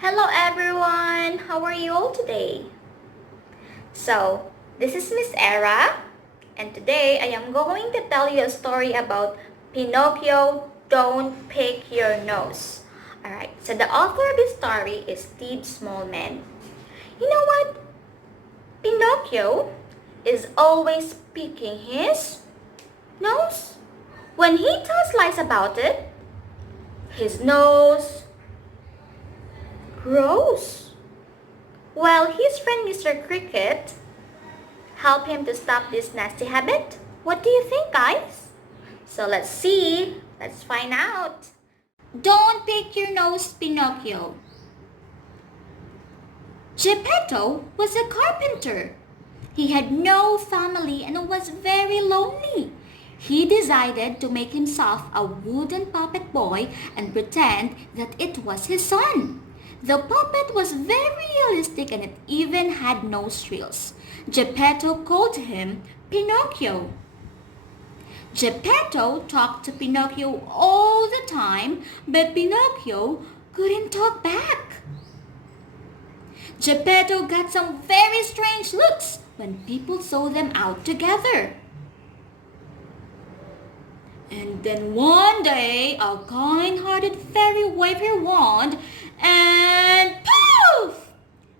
Hello everyone! How are you all today? So, this is Miss Era, and today I am going to tell you a story about Pinocchio, Don't Pick Your Nose. Alright, so the author of this story is Steve Smallman. You know what? Pinocchio is always picking his nose. When he tells lies about it, his nose grows. Well, his friend Mr. Cricket helped him to stop this nasty habit. What do you think, guys? So let's see. Let's find out. Don't pick your nose, Pinocchio. Geppetto was a carpenter. He had no family and was very lonely. He decided to make himself a wooden puppet boy and pretend that it was his son. The puppet was very realistic and it even had nostrils. Geppetto called him Pinocchio. Geppetto talked to Pinocchio all the time, but Pinocchio couldn't talk back. Geppetto got some very strange looks when people saw them out together. And then one day, a kind-hearted fairy waved her wand and poof!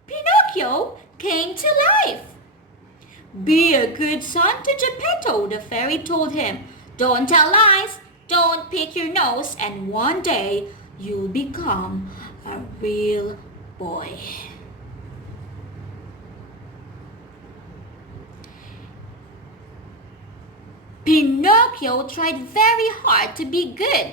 Pinocchio came to life. Be a good son to Geppetto, the fairy told him. Don't tell lies, don't pick your nose, and one day you'll become a real boy. Pinocchio tried very hard to be good,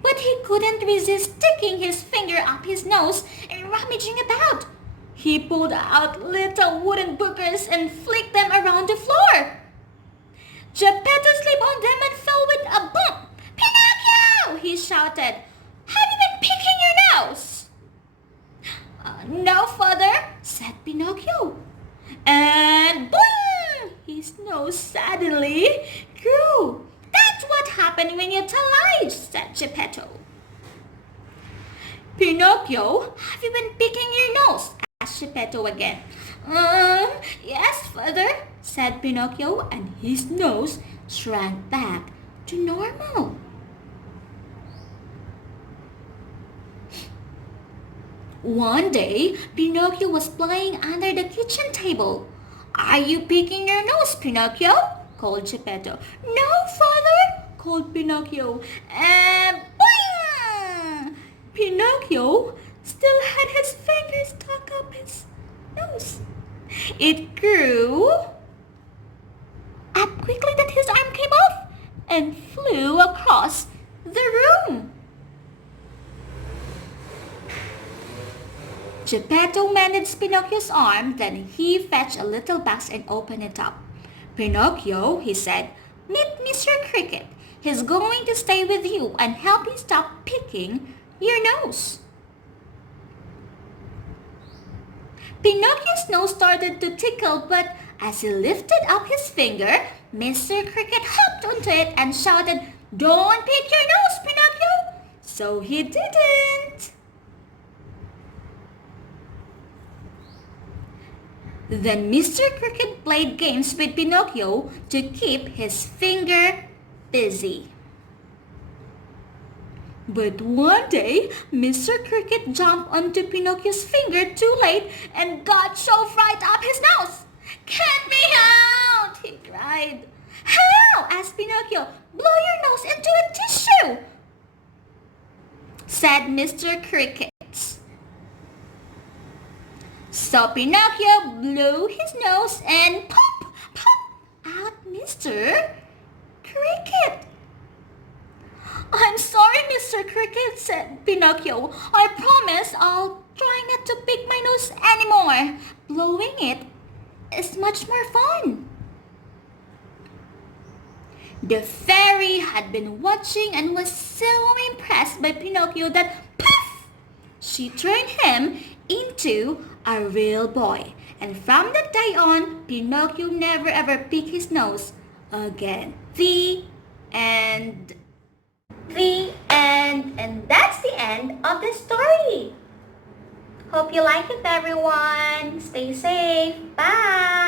but he couldn't resist sticking his finger up his nose and rummaging about. He pulled out little wooden boogers and flicked them around the floor. Geppetto slipped on them and fell with a bump. Pinocchio! He shouted. Have you been picking your nose? No, father, said Pinocchio. And boing! His nose suddenly grew. That's what happened when you tell lies, said Geppetto. Pinocchio, have you been picking your nose? Asked Geppetto again. Yes, father, said Pinocchio, and his nose shrank back to normal. One day, Pinocchio was playing under the kitchen table. Are you picking your nose, Pinocchio? Called Geppetto. No, father, called Pinocchio. And boing! Pinocchio still had his fingers stuck up his nose. It grew up quickly that his arm came off and flew across the room. Geppetto managed Pinocchio's arm, then he fetched a little box and opened it up. Pinocchio, he said, meet Mr. Cricket. He's going to stay with you and help you stop picking your nose. Pinocchio's nose started to tickle, but as he lifted up his finger, Mr. Cricket hopped onto it and shouted, Don't pick your nose, Pinocchio! So he didn't. Then Mr. Cricket played games with Pinocchio to keep his finger busy. But one day, Mr. Cricket jumped onto Pinocchio's finger too late and got shoved right up his nose. Get me out, he cried. How? Asked Pinocchio. Blow your nose into a tissue, said Mr. Cricket. So Pinocchio blew his nose and pop, pop out Mr. Cricket. I'm sorry, Mr. Cricket, said Pinocchio. I promise I'll try not to pick my nose anymore. Blowing it is much more fun. The fairy had been watching and was so impressed by Pinocchio that poof! She turned him into a real boy. And from that day on, Pinocchio never ever picked his nose again. The end. And that's the end of the story. Hope you like it, everyone. Stay safe. Bye.